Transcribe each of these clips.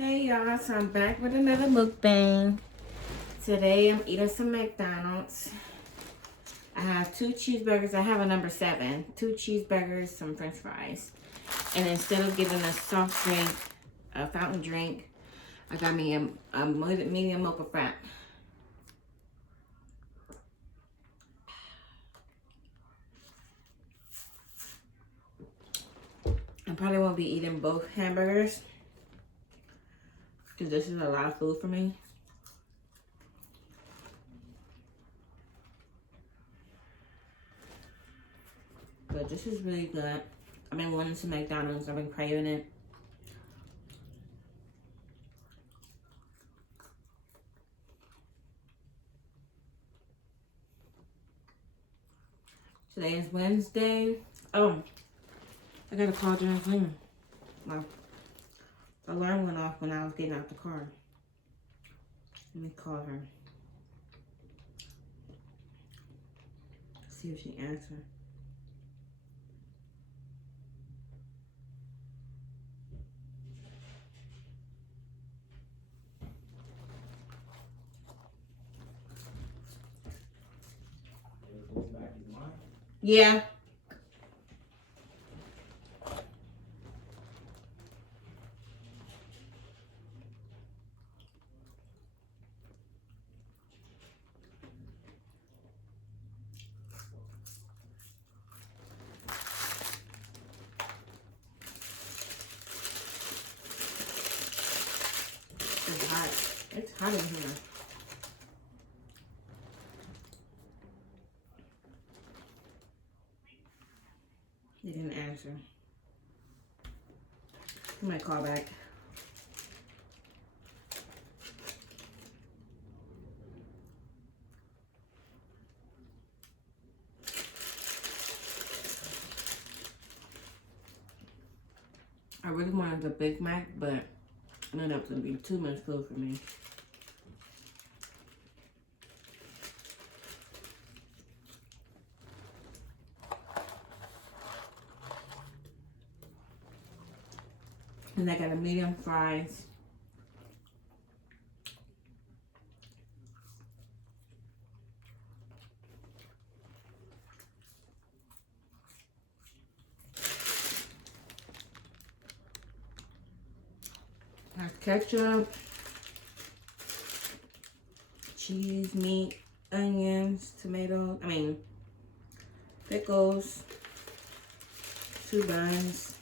Hey y'all, so I'm back with another mukbang. Today I'm eating some McDonald's. I have 2 cheeseburgers. I have a number 7. 2 cheeseburgers, some french fries. And instead of getting a soft drink, a fountain drink, I got me a medium mocha frap. I probably won't be eating both hamburgers because this is a lot of food for me. But this is really good. I've been wanting some McDonald's. I've been craving it. Today is Wednesday. Oh, I gotta call Jocelyn. My alarm went off when I was getting out the car. Let me call her. See if she answers. Yeah. It's hot. It's hot in here. He didn't answer. He might call back. I really wanted the Big Mac, but I knew that was going to be too much food for me. And I got a medium fries. Has ketchup, cheese, meat, onions, tomatoes, pickles, 2 buns.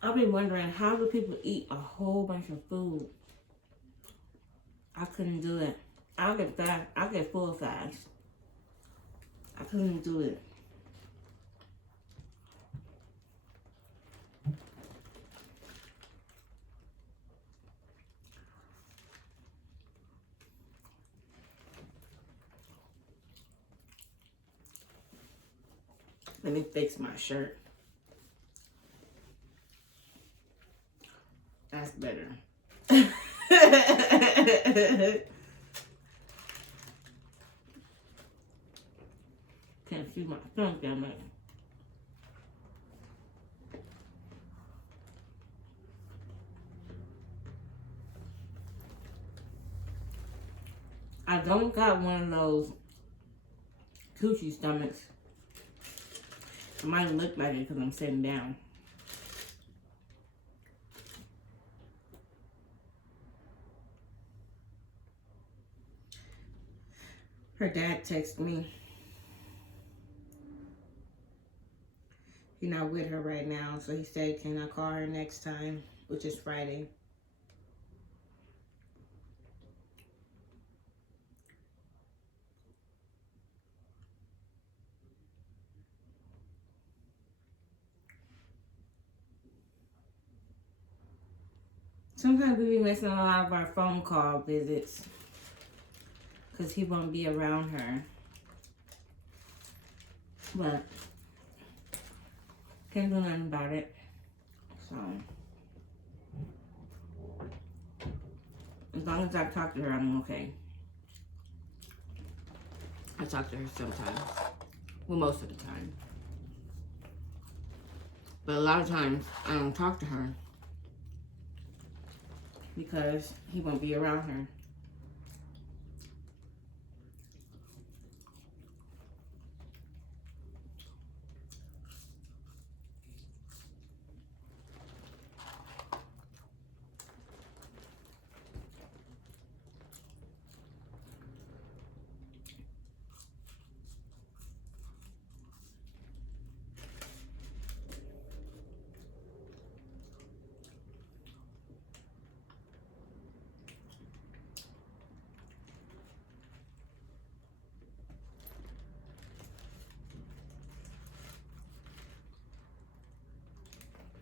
I'll be wondering, how do people eat a whole bunch of food? I couldn't do it. I'll get full fast. I couldn't do it. Let me fix my shirt. That's better. Can't see my thumb down there. I don't got one of those coochie stomachs. It might look like it because I'm sitting down. Her dad texted me. He's not with her right now, so he said, can I call her next time, which is Friday. Sometimes we be missing a lot of our phone call visits because he won't be around her. But can't do nothing about it. So as long as I talk to her, I'm okay. I talk to her sometimes. Well, most of the time. But a lot of times I don't talk to her because he won't be around her.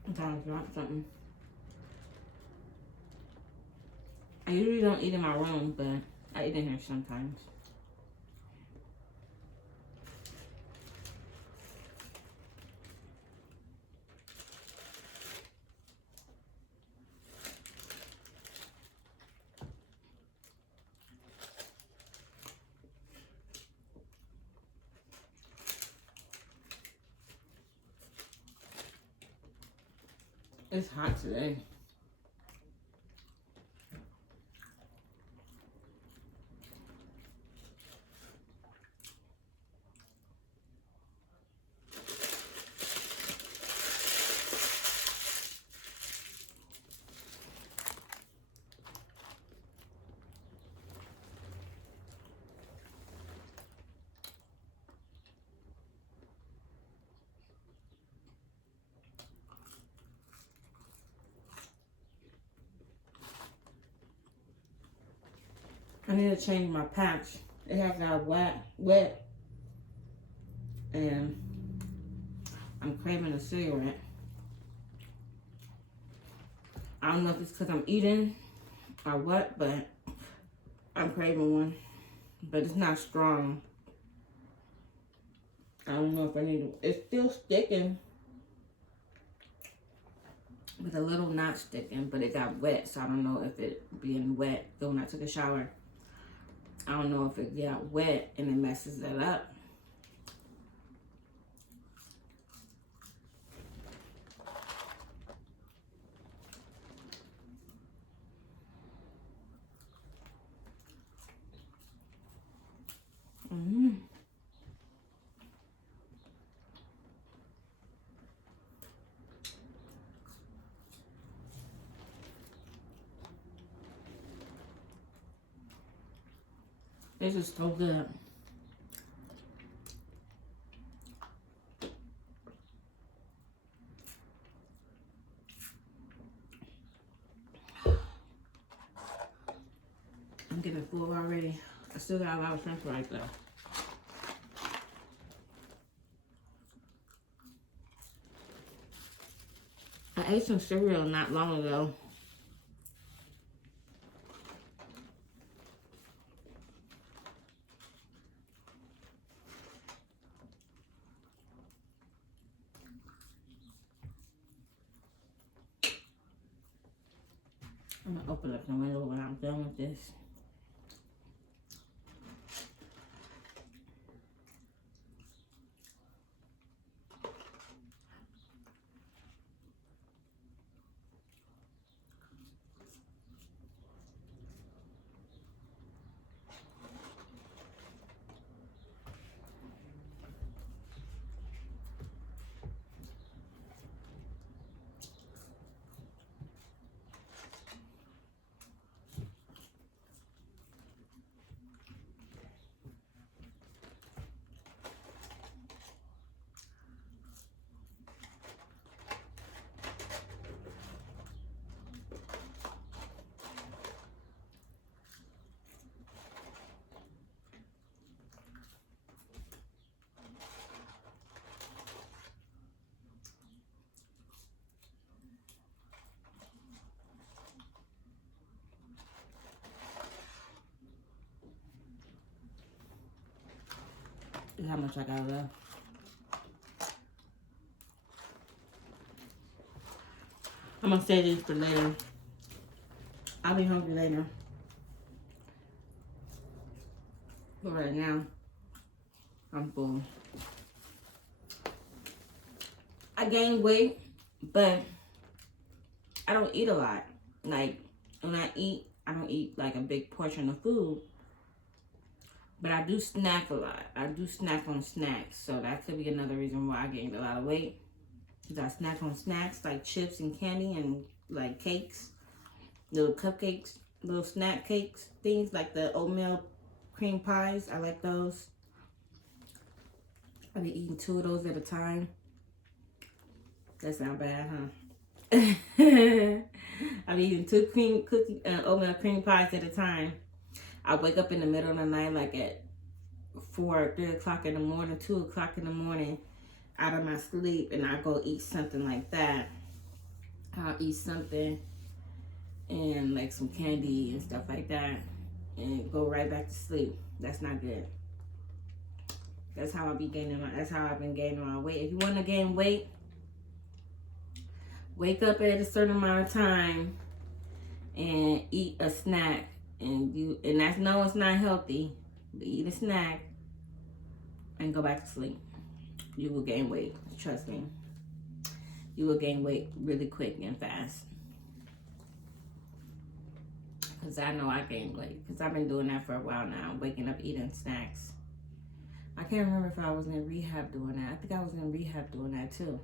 I'm trying to drop something. I usually don't eat in my room, but I eat in here sometimes. It's hot today. I need to change my patch. It has got wet, and I'm craving a cigarette. I don't know if it's because I'm eating or what, but I'm craving one. But it's not strong. I don't know if I need to. It's still sticking, with a little not sticking, but it got wet, so I don't know if it being wet. So when I took a shower, I don't know if it got wet and it messes it up. This is so good. I'm getting full already. I still got a lot of french fries though. I ate some cereal not long ago. I'm gonna open up the window when I'm done with this. This is how much I got left. I'm gonna save these for later. I'll be hungry later. But right now, I'm full. I gained weight But I don't eat a lot. Like, when I eat, I don't eat like a big portion of food. But I do snack a lot. I do snack on snacks. So that could be another reason why I gained a lot of weight. Because I snack on snacks like chips and candy and like cakes. Little cupcakes, little snack cakes, things like the oatmeal cream pies. I like those. I be eating 2 of those at a time. That sound bad, huh? I be eating 2 oatmeal cream pies at a time. I wake up in the middle of the night, like at 3 o'clock in the morning, 2 o'clock in the morning, out of my sleep, and I go eat something like that. I'll eat something and like some candy and stuff like that, and go right back to sleep. That's not good. That's how I've been gaining my weight. If you want to gain weight, wake up at a certain amount of time and eat a snack. And that's no, it's not healthy. But eat a snack and go back to sleep. You will gain weight. Trust me. You will gain weight really quick and fast. Because I know I gained weight. Because I've been doing that for a while now. Waking up eating snacks. I can't remember if I was in rehab doing that. I think I was in rehab doing that too.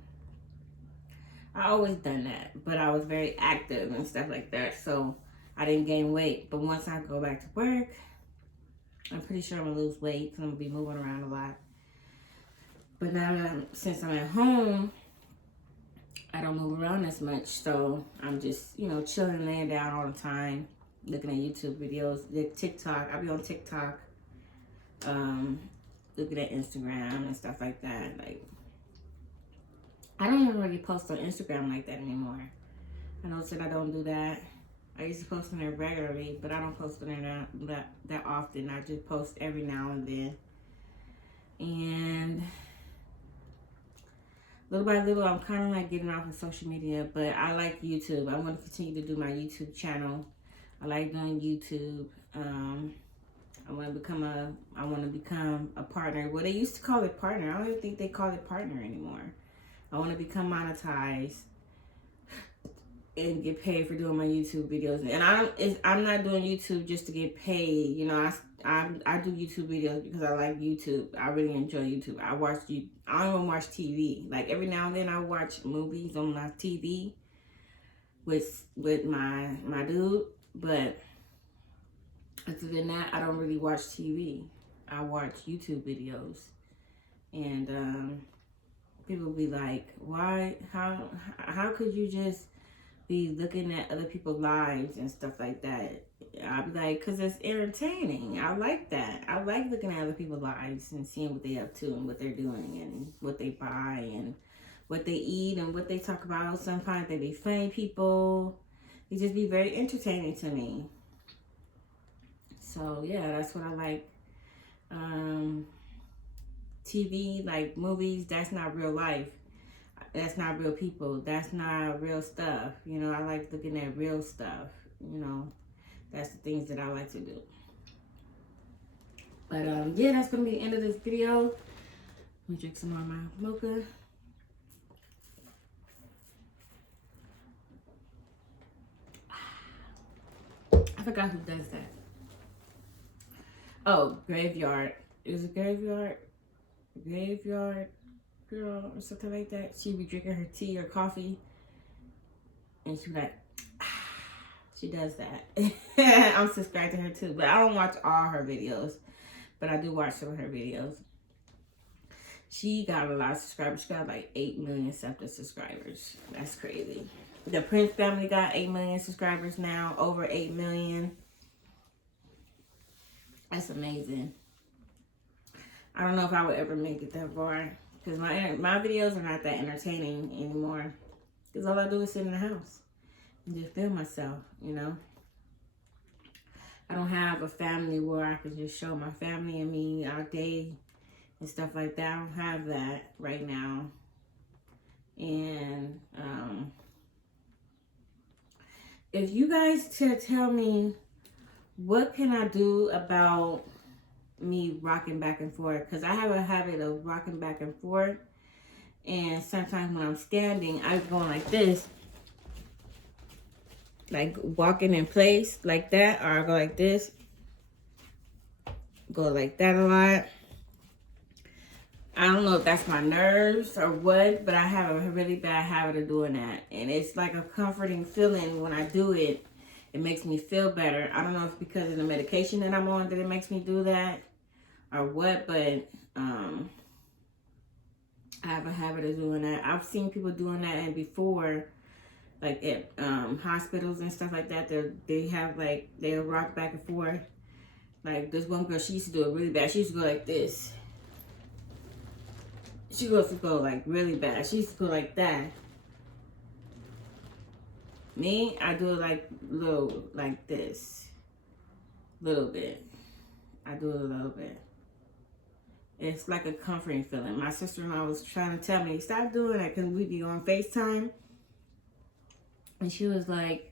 I always done that. But I was very active and stuff like that. So I didn't gain weight. But once I go back to work, I'm pretty sure I'm going to lose weight. Because I'm going to be moving around a lot. But now, since I'm at home, I don't move around as much. So I'm just, chilling, laying down all the time. Looking at YouTube videos. TikTok. I'll be on TikTok. Looking at Instagram and stuff like that. Like, I don't even really post on Instagram like that anymore. I noticed that I don't do that. I used to post on there regularly, but I don't post on there that often. I just post every now and then. And little by little, I'm kind of like getting off of social media, but I like YouTube. I want to continue to do my YouTube channel. I like doing YouTube. I want to become a partner. Well, they used to call it partner. I don't even think they call it partner anymore. I want to become monetized and get paid for doing my YouTube videos. And I'm not doing YouTube just to get paid. I do YouTube videos because I like YouTube. I really enjoy YouTube. I don't even watch TV. Like every now and then I watch movies on my TV with my dude, but other than that, I don't really watch TV. I watch YouTube videos. And people be like, why, how could you just be looking at other people's lives and stuff like that? I'll be like, because it's entertaining. I like that. I like looking at other people's lives and seeing what they're up to and what they're doing and what they buy and what they eat and what they talk about. Sometimes they be funny people. It just be very entertaining to me. So yeah, that's what I like. TV, like movies, that's not real life. That's not real people. That's not real stuff. I like looking at real stuff. That's the things that I like to do. But yeah, that's going to be the end of this video. Let me drink some more of my mocha. I forgot who does that. Oh, Graveyard. Is it Graveyard? Graveyard Girl or something like that. She be drinking her tea or coffee. And she be like, she does that. I'm subscribed to her too. But I don't watch all her videos. But I do watch some of her videos. She got a lot of subscribers. She got like 8 million something subscribers. That's crazy. The Prince family got 8 million subscribers now. Over 8 million. That's amazing. I don't know if I would ever make it that far. Because my videos are not that entertaining anymore. Because all I do is sit in the house. And just film myself, I don't have a family where I can just show my family and me our day and stuff like that. I don't have that right now. And if you guys tell me what can I do about me rocking back and forth, because I have a habit of rocking back and forth, And sometimes when I'm standing, I go like this. Like walking in place like that, or I go like this. Go like that a lot. I don't know if that's my nerves or what, but I have a really bad habit of doing that. And it's like a comforting feeling when I do it. It makes me feel better. I don't know if it's because of the medication that I'm on that it makes me do that or what, but I have a habit of doing that. I've seen people doing that and before, like at hospitals and stuff like that. They have like, they'll rock back and forth. Like this one girl, she used to do it really bad. She used to go like this. She used to go like really bad. She used to go like that. Me, I do it like little, like this. Little bit. I do it a little bit. It's like a comforting feeling. My sister-in-law was trying to tell me, stop doing that because we be on FaceTime. And she was like,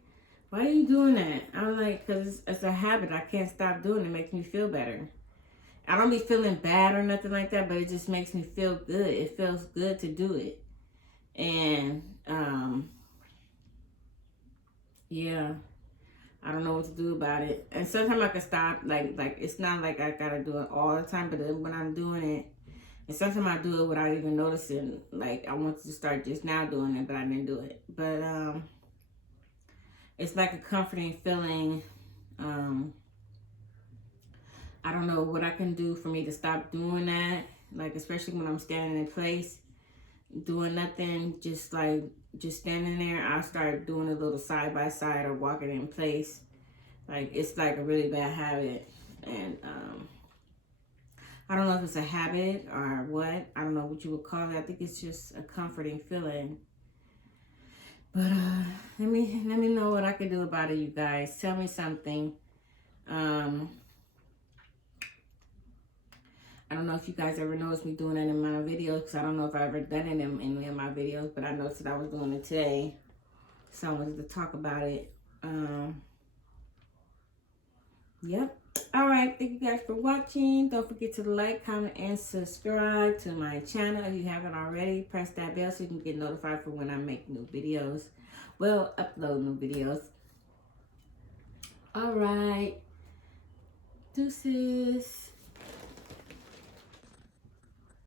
why are you doing that? I was like, because it's a habit. I can't stop doing it. It makes me feel better. I don't be feeling bad or nothing like that, but it just makes me feel good. It feels good to do it. And, yeah, I don't know what to do about it. And sometimes I can stop, like it's not like I gotta do it all the time, but when I'm doing it, and sometimes I do it without even noticing, like I wanted to start just now doing it, but I didn't do it. But, it's like a comforting feeling. I don't know what I can do for me to stop doing that. Like, especially when I'm standing in place, doing nothing, just standing there. I'll start doing a little side by side or walking in place. Like, it's like a really bad habit. And, I don't know if it's a habit or what. I don't know what you would call it. I think it's just a comforting feeling. But, let me know what I can do about it, you guys. Tell me something. I don't know if you guys ever noticed me doing that in my videos, because I don't know if I ever done it in any of my videos, but I noticed that I was doing it today. So I wanted to talk about it. Yep. Alright, thank you guys for watching. Don't forget to like, comment, and subscribe to my channel. If you haven't already, press that bell so you can get notified for when I make new videos. Well, upload new videos. Alright. Deuces.